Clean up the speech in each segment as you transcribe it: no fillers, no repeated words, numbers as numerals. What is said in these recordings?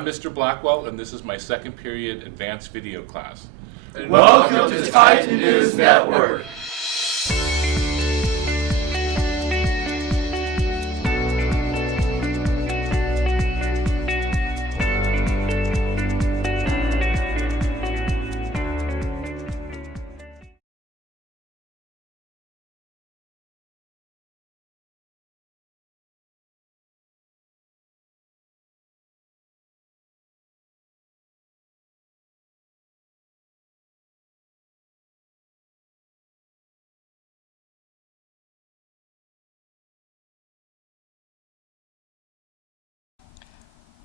I'm Mr. Blackwell, and this is my second period advanced video class. And welcome to Titan News Network.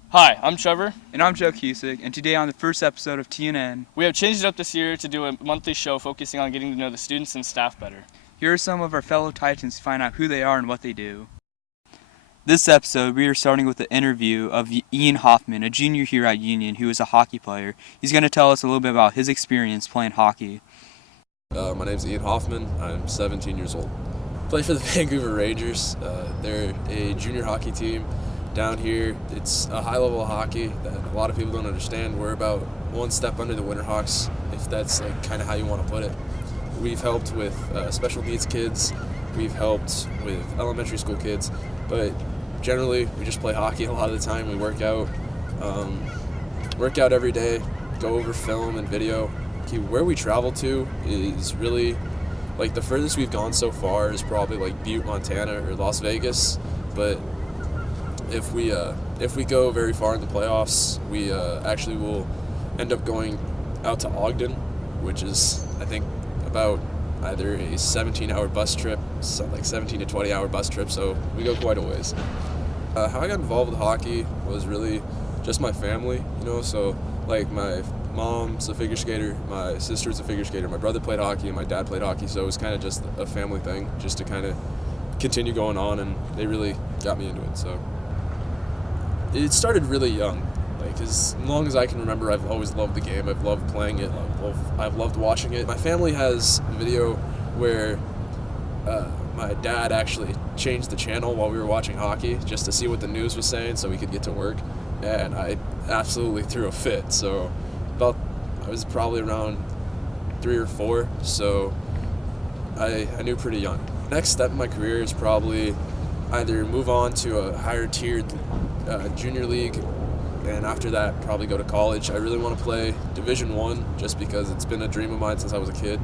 Hi, I'm Trevor. And I'm Joe Cusick, and today on the first episode of TNN, We have changed it up this year to do a monthly show focusing on getting to know the students and staff better. here are some of our fellow Titans to find out who they are and what they do. This episode, we are starting with the interview of Ian Hoffman, a junior here at Union who is a hockey player. He's going to tell us a little bit about his experience playing hockey. My name's Ian Hoffman. I'm 17 years old. Play for the Vancouver Rangers. They're a junior hockey team down here. It's a high level of hockey that a lot of people don't understand. We're about one step under the Winterhawks, if that's like kind of how you want to put it. We've helped with special needs kids. We've helped with elementary school kids, but generally we just play hockey a lot of the time. We work out every day, go over film and video. Where we travel to is really, like, the furthest we've gone so far is probably like Butte, Montana, or Las Vegas, but if we go very far in the playoffs, we actually will end up going out to Ogden, which is, I think, about either a 17-hour bus trip, like 17 to 20-hour bus trip, so we go quite a ways. How I got involved with hockey was really just my family, so like my mom's a figure skater, my sister's a figure skater, my brother played hockey, and my dad played hockey, so it was kind of just a family thing, just to kind of continue going on, and they really got me into it, so. It started really young. Like, as long as I can remember, I've always loved the game. I've loved playing it. I've loved watching it. My family has a video where my dad actually changed the channel while we were watching hockey just to see what the news was saying so we could get to work. And I absolutely threw a fit. So I was probably around 3 or 4, so I knew pretty young. Next step in my career is probably either move on to a higher tiered junior league, and after that probably go to college. I really want to play Division I just because it's been a dream of mine since I was a kid.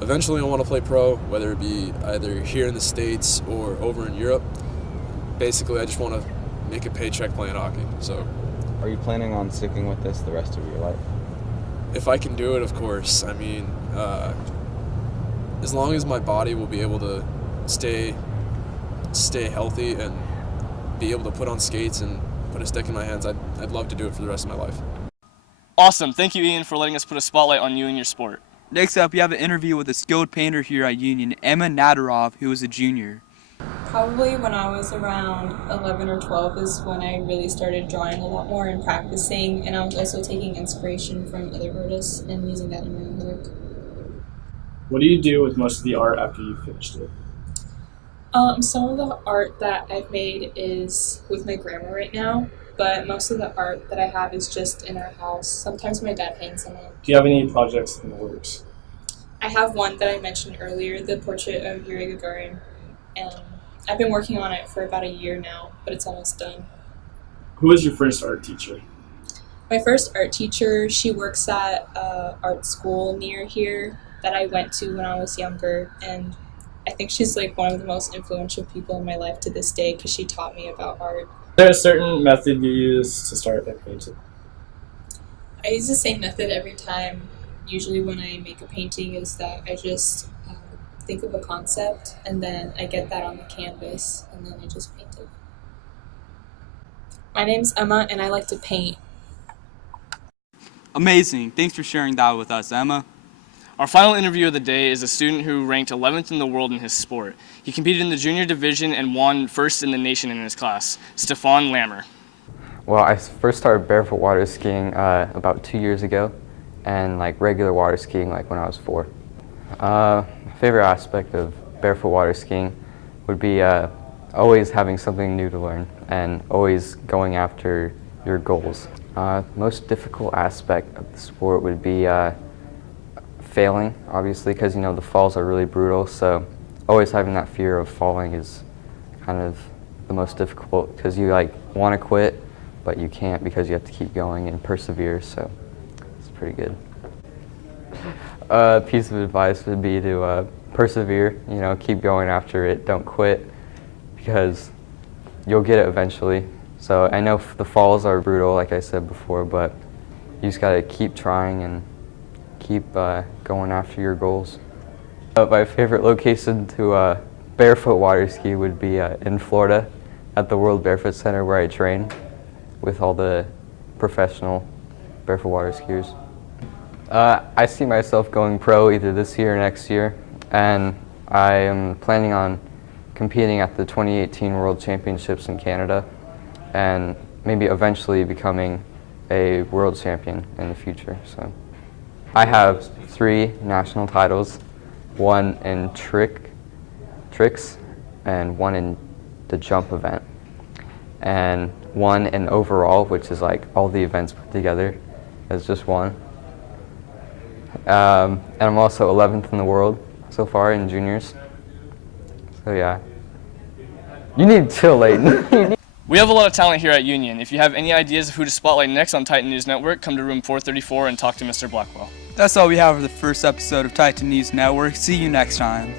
Eventually I want to play pro, whether it be either here in the States or over in Europe. Basically I just want to make a paycheck playing hockey. So, are you planning on sticking with this the rest of your life? If I can do it, of course. I mean, as long as my body will be able to stay healthy and be able to put on skates and put a stick in my hands, I'd love to do it for the rest of my life. Awesome. Thank you, Ian, for letting us put a spotlight on you and your sport. Next up, we have an interview with a skilled painter here at Union, Emma Nadarov, who is a junior. Probably when I was around 11 or 12 is when I really started drawing a lot more and practicing, and I was also taking inspiration from other artists and using that in my own work. What do you do with most of the art after you've finished it? Some of the art that I've made is with my grandma right now, but most of the art that I have is just in our house. Sometimes my dad hangs them up. Do you have any projects in the works? I have one that I mentioned earlier, the portrait of Yuri Gagarin, and I've been working on it for about a year now, but it's almost done. Who was your first art teacher? My first art teacher, she works at an art school near here that I went to when I was younger, and I think she's like one of the most influential people in my life to this day because she taught me about art. Is there a certain method you use to start a painting? I use the same method every time. Usually when I make a painting is that I just think of a concept and then I get that on the canvas and then I just paint it. My name's Emma and I like to paint. Amazing. Thanks for sharing that with us, Emma. Our final interview of the day is a student who ranked 11th in the world in his sport. He competed in the junior division and won first in the nation in his class, Stefan Lammer. Well, I first started barefoot water skiing about 2 years ago, and like regular water skiing like when I was 4. My favorite aspect of barefoot water skiing would be always having something new to learn and always going after your goals. Most difficult aspect of the sport would be failing, obviously, because the falls are really brutal. So always having that fear of falling is kind of the most difficult, because you want to quit, but you can't because you have to keep going and persevere. So it's pretty good. A piece of advice would be to persevere. Keep going after it. Don't quit, because you'll get it eventually. So I know the falls are brutal, like I said before, but you just gotta keep trying and keep going after your goals. My favorite location to barefoot water ski would be in Florida at the World Barefoot Center, where I train with all the professional barefoot water skiers. I see myself going pro either this year or next year, and I am planning on competing at the 2018 World Championships in Canada, and maybe eventually becoming a world champion in the future. So I have 3 national titles, 1 in tricks, and 1 in the jump event, and 1 in overall, which is all the events put together as just 1. And I'm also 11th in the world so far in juniors. So yeah. You need to chill, Layton. We have a lot of talent here at Union. If you have any ideas of who to spotlight next on Titan News Network, come to room 434 and talk to Mr. Blackwell. That's all we have for the first episode of Titan News Network. See you next time.